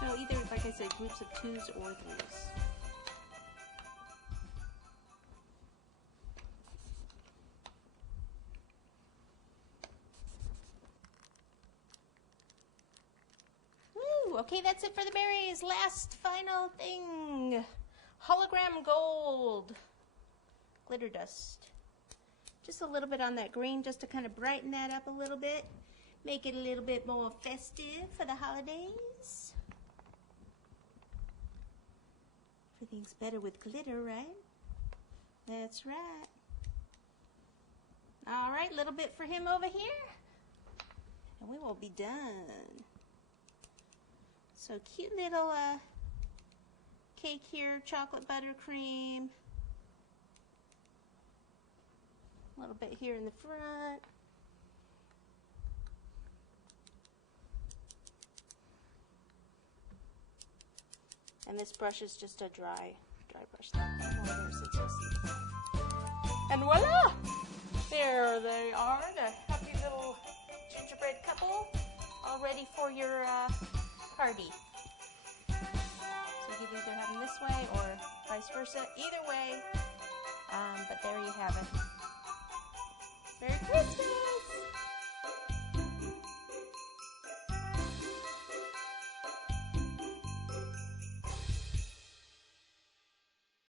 So either, like I said, groups of 2s or 3s. Woo! Okay, that's it for the berries. Last final thing. Hologram gold. Glitter dust. Just a little bit on that green just to kind of brighten that up a little bit. Make it a little bit more festive for the holidays. Everything's better with glitter, right? That's right. All right, a little bit for him over here. And we will be done. So cute little cake here, chocolate buttercream. A little bit here in the front. And this brush is just a dry brush. And voila! There they are, the happy little gingerbread couple, all ready for your party. So you can either have them this way or vice versa. Either way, but there you have it.